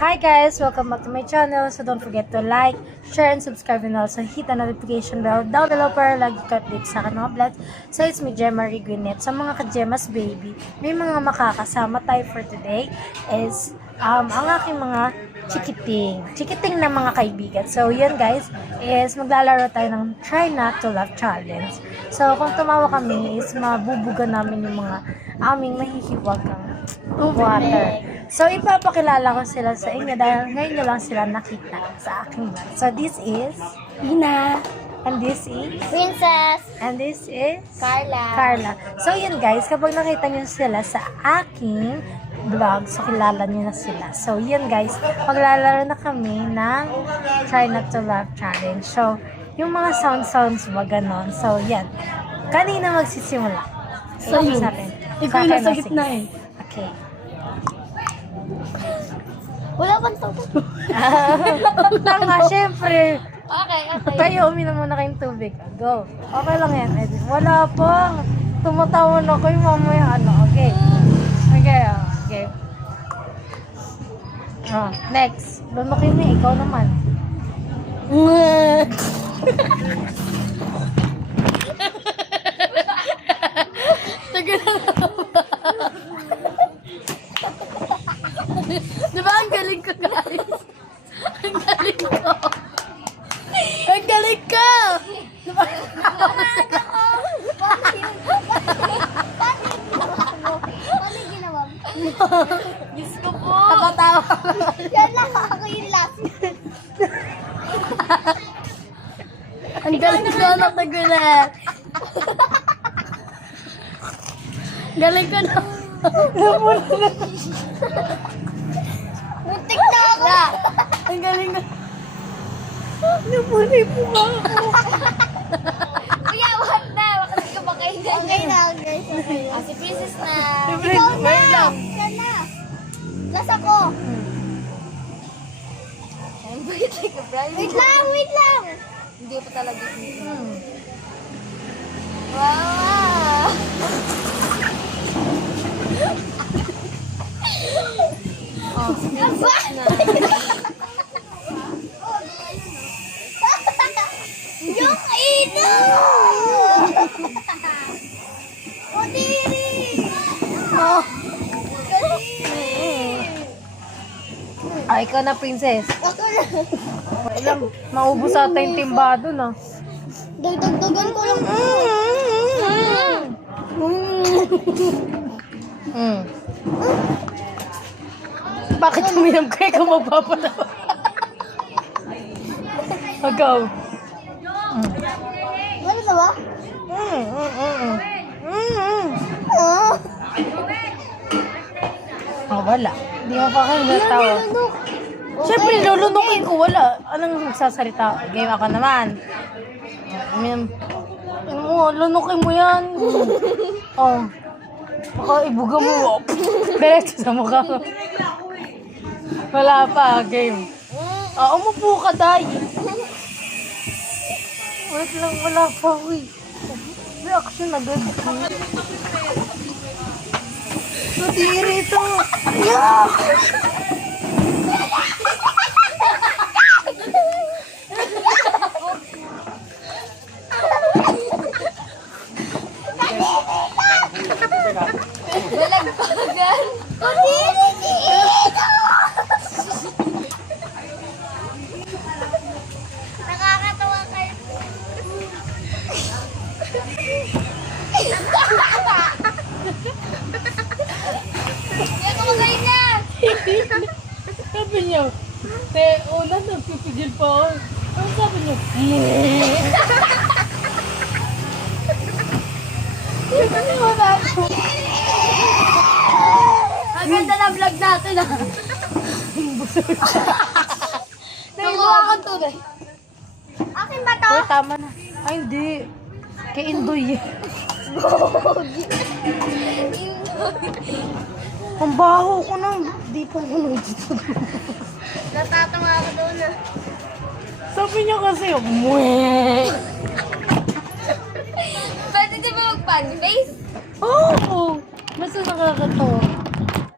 Hi guys! Welcome back to my channel. So don't forget to like, share, and subscribe, and also hit the notification bell down below para lagi ka update sa akin mga vlogs. So it's me, Gemma Riguinet. Sa mga ka-Gemma's baby, may mga makakasama tayo for today is ang aking mga chikiting na mga kaibigan. So yun guys, is maglalaro tayo ng Try Not to Laugh Challenge. So kung tumawa kami is mabubuga namin yung mga aming mahihiwagang water. So, ipapakilala ko sila sa inyo dahil ngayon nyo lang sila nakita sa aking vlog. So, this is Ina. and this is Princess. and this is Carla. So, yun guys, kapag nakita nyo sila sa aking vlog, so kilala nyo na sila. So, yun guys, maglalaro na kami ng Try Not to Laugh Challenge. So, yung mga sounds ba ganon. So, yan. Kanina magsisimula. Sa'yo. Sa akin. Ikaw Sa akin nasa na gitna sige. eh. Okay. Wala pang tubig. Tama, syempre. Okay. Kayo, uminom muna kayong tubig. Go. Okay lang yan. Wala pa. Tumatawan ako yung mamaya. Okay. Okay. Next. Lunukin mo. Ikaw naman. Tagal na ba? Diba ang galing ko guys? Ang galing ko. Ang galing ko! Diba? Paano ginawa mo? Diyos ko po! Tawa. Yan lang ako yung last. Ang galing ko natagulan. Galing ko na. Muntik na ako. Ang galing ko. Napunay po ako. Kuya, wag na. Bakit ka ba kayo ganyan? Okay na, guys. Si Princess na. Ikaw na. Yan na. Last ako. Wait lang. Hindi pa talaga. Wow. Yung ino! Kadiri! Ikaw na, princess. Ako na. Wait lang. Maubos ata yung timbado na. Dagdagan ko lang. Bakit uminom ka? Ikaw magpapatawa. Agaw. Ano na ba? Wala. Hindi mo pa kayo natawa. Siyempre, lulunukin ko. Wala. Anong magsasalita? Game ako naman. Lunukin mo yan. Baka ibuga mo. Diretso sa mukha ko. Wala pa. Game. Umupo ka, Day. Wait lang, wala pa. Reaction agad. Matiri ito. Balagpagan. Kadiri si Ino! Nakakatawa kayo. Kaya kumagaling na. Sabi niyo, una nagpipigil pa ako. Ano sabi niyo? Ang ganda na vlog natin ah. Nakuha akong tunay. Akin ba to? Uy, tama na. Ay, hindi. Kay Indoy. Ang baho ko nang di pa ako dito. Natatawa ako doon ah. Sabi niya kasi, mweh. Pwede di ba mag-funny face? Oo! Basta nakakatawa.